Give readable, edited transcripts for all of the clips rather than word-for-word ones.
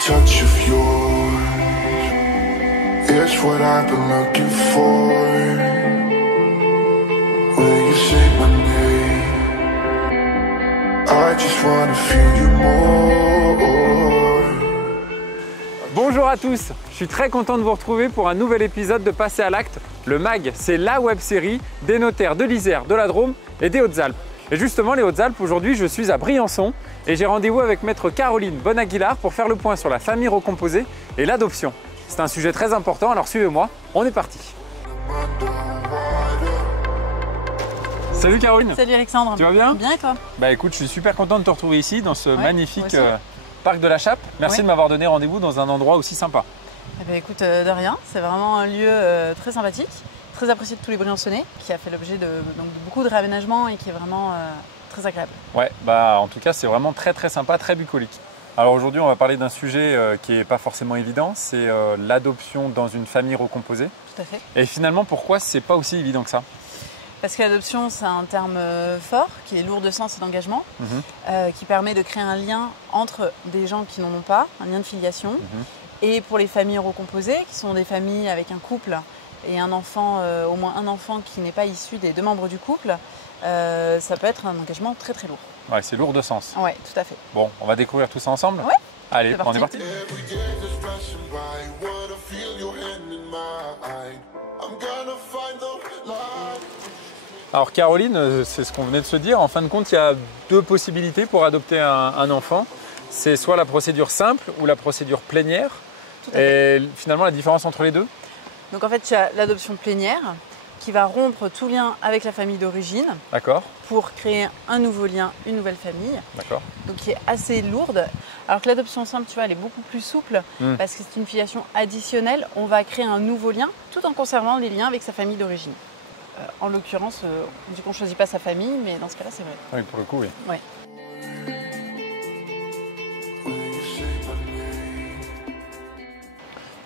touch of yours is what I've been looking for. Will you say my name? I just wanna feel you more. Bonjour à tous, je suis très content de vous retrouver pour un nouvel épisode de Passer à l'acte. Le MAG, c'est la web-série des notaires de l'Isère, de la Drôme et des Hautes-Alpes. Et justement, les Hautes-Alpes, aujourd'hui, je suis à Briançon et j'ai rendez-vous avec maître Caroline Bonaguilar pour faire le point sur la famille recomposée et l'adoption. C'est un sujet très important, alors suivez-moi, on est parti. Salut Caroline. Salut Alexandre. Tu vas bien? Bien et toi? Bah écoute, je suis super content de te retrouver ici dans ce magnifique moi parc de la Chappe. Merci de m'avoir donné rendez-vous dans un endroit aussi sympa. Eh bien, écoute, de rien, c'est vraiment un lieu très sympathique, très apprécié de tous les Briançonnais, qui a fait l'objet de beaucoup de réaménagements et qui est vraiment très agréable. Ouais, bah en tout cas c'est vraiment très sympa, très bucolique. Alors aujourd'hui on va parler d'un sujet qui n'est pas forcément évident, c'est l'adoption dans une famille recomposée. Tout à fait. Et finalement pourquoi c'est pas aussi évident que ça? Parce que l'adoption c'est un terme fort, qui est lourd de sens et d'engagement, qui permet de créer un lien entre des gens qui n'en ont pas, un lien de filiation. Et pour les familles recomposées, qui sont des familles avec un couple et un enfant, au moins un enfant qui n'est pas issu des deux membres du couple, ça peut être un engagement très lourd. Ouais, c'est lourd de sens. Ouais, tout à fait. Bon, on va découvrir tout ça ensemble? Ouais. Allez, on est parti. Alors Caroline, c'est ce qu'on venait de se dire. En fin de compte, il y a deux possibilités pour adopter un enfant. C'est soit la procédure simple ou la procédure plénière. Et finalement, la différence entre les deux? Donc en fait, tu as l'adoption plénière qui va rompre tout lien avec la famille d'origine. D'accord. Pour créer un nouveau lien, une nouvelle famille. D'accord. Donc qui est assez lourde. Alors que l'adoption simple, tu vois, elle est beaucoup plus souple parce que c'est une filiation additionnelle. On va créer un nouveau lien tout en conservant les liens avec sa famille d'origine. En l'occurrence, on dit qu'on ne choisit pas sa famille, mais dans ce cas-là, c'est vrai. Oui, pour le coup, oui. Ouais.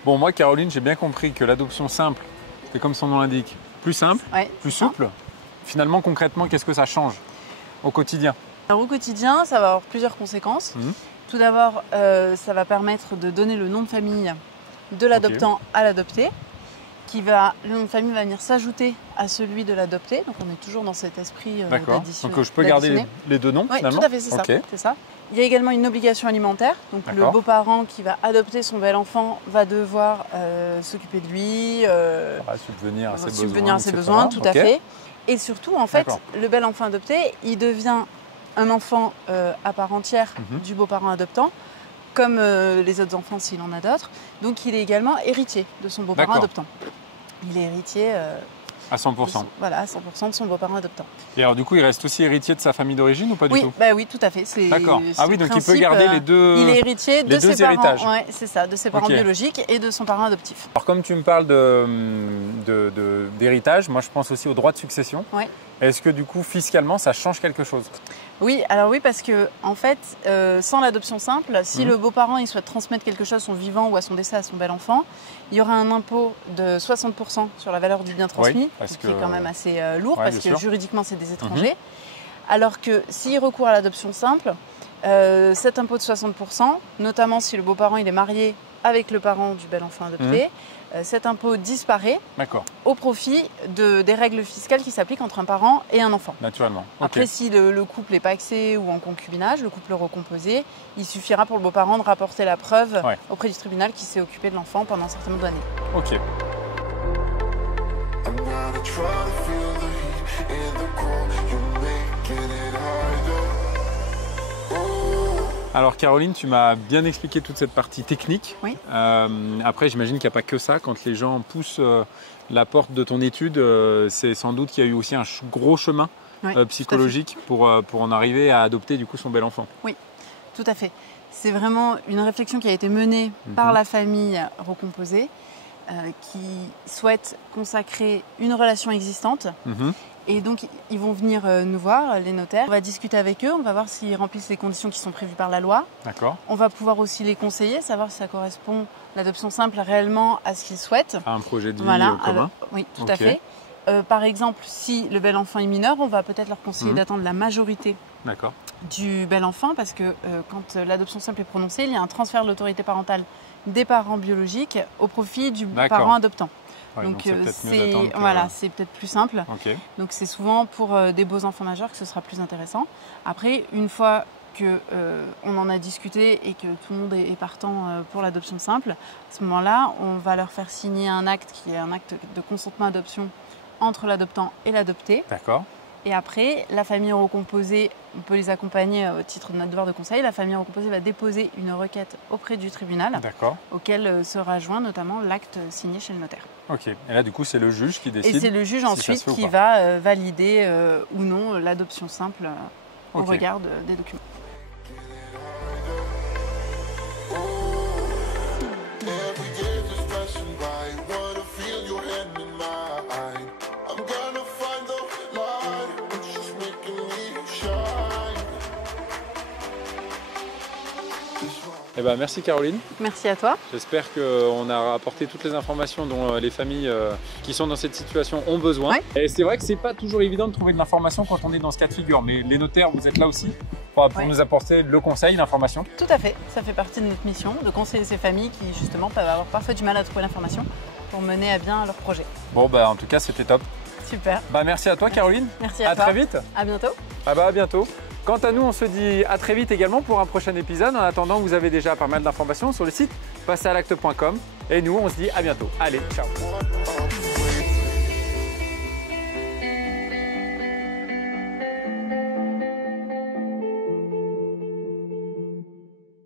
Bon, moi, Caroline, j'ai bien compris que l'adoption simple, c'est comme son nom l'indique, plus simple, plus souple. Finalement, concrètement, qu'est-ce que ça change au quotidien? Alors, au quotidien, ça va avoir plusieurs conséquences. Tout d'abord, ça va permettre de donner le nom de famille de l'adoptant à l'adopté. Le nom de famille va venir s'ajouter à celui de l'adopté. Donc, on est toujours dans cet esprit d'addition. Donc, je peux garder les deux noms finalement? Oui, tout à fait, c'est ça. Il y a également une obligation alimentaire. Donc, le beau-parent qui va adopter son bel enfant va devoir s'occuper de lui, subvenir à ses besoins, tout à fait. Et surtout, en fait, le bel enfant adopté, il devient un enfant à part entière du beau-parent adoptant, comme les autres enfants s'il en a d'autres. Donc, il est également héritier de son beau-parent adoptant. Il est héritier à 100%. Voilà, à 100% de son beau-parent adoptant. Et alors du coup, il reste aussi héritier de sa famille d'origine ou pas du tout? Oui, tout à fait. D'accord. Ah oui, donc il peut garder les deux. Il est héritier de ses héritages. parents. Ouais, c'est ça, de ses parents biologiques et de son parent adoptif. Alors comme tu me parles d'héritage, moi je pense aussi au droit de succession. Ouais. Est-ce que du coup, fiscalement, ça change quelque chose? Oui, alors oui, parce que en fait, sans l'adoption simple, si le beau-parent il souhaite transmettre quelque chose à son vivant ou à son décès à son bel enfant, il y aura un impôt de 60% sur la valeur du bien transmis, qui est quand même assez lourd parce que juridiquement c'est des étrangers. Alors que s'il recourt à l'adoption simple, cet impôt de 60%, notamment si le beau-parent il est marié avec le parent du bel enfant adopté, cet impôt disparaît au profit des règles fiscales qui s'appliquent entre un parent et un enfant. Naturellement. Après, si le couple n'est pas axé ou en concubinage, le couple recomposé, il suffira pour le beau-parent de rapporter la preuve auprès du tribunal qui s'est occupé de l'enfant pendant un certain nombre d'années. Ok. Alors Caroline, tu m'as bien expliqué toute cette partie technique. Oui. Après, j'imagine qu'il n'y a pas que ça. Quand les gens poussent la porte de ton étude, c'est sans doute qu'il y a eu aussi un gros chemin psychologique pour en arriver à adopter du coup son bel enfant. Oui, tout à fait. C'est vraiment une réflexion qui a été menée par la famille recomposée qui souhaite consacrer une relation existante. Et donc, ils vont venir nous voir, les notaires. On va discuter avec eux, on va voir s'ils remplissent les conditions qui sont prévues par la loi. D'accord. On va pouvoir aussi les conseiller, savoir si ça correspond, l'adoption simple, réellement à ce qu'ils souhaitent. À un projet de vie commun. Oui, tout à fait. Par exemple, si le bel enfant est mineur, on va peut-être leur conseiller d'attendre la majorité du bel enfant parce que quand l'adoption simple est prononcée, il y a un transfert de l'autorité parentale des parents biologiques au profit du parent adoptant. Ouais, donc c'est peut-être plus simple. Okay. Donc c'est souvent pour des beaux enfants majeurs que ce sera plus intéressant. Après, une fois qu'on en a discuté et que tout le monde est partant pour l'adoption simple, à ce moment-là, on va leur faire signer un acte qui est un acte de consentement adoption entre l'adoptant et l'adopté. D'accord. Et après, la famille recomposée, on peut les accompagner au titre de notre devoir de conseil. La famille recomposée va déposer une requête auprès du tribunal, auquel sera joint notamment l'acte signé chez le notaire. Ok. Et là, du coup, c'est le juge qui décide. Et c'est le juge ensuite qui va valider ou non l'adoption simple au regard des documents. Eh ben, merci Caroline. Merci à toi. J'espère qu'on a apporté toutes les informations dont les familles qui sont dans cette situation ont besoin. Ouais. Et c'est vrai que c'est pas toujours évident de trouver de l'information quand on est dans ce cas de figure, mais les notaires, vous êtes là aussi pour nous apporter le conseil, l'information. Tout à fait, ça fait partie de notre mission, de conseiller ces familles qui justement peuvent avoir parfois du mal à trouver l'information pour mener à bien leur projet. Bon, bah, en tout cas, c'était top. Super. Bah, merci à toi Caroline. Merci à toi. À très vite. À bientôt. Ah bah, à bientôt. Quant à nous, on se dit à très vite également pour un prochain épisode. En attendant, vous avez déjà pas mal d'informations sur le site passealacte.com. Et nous, on se dit à bientôt. Allez, ciao.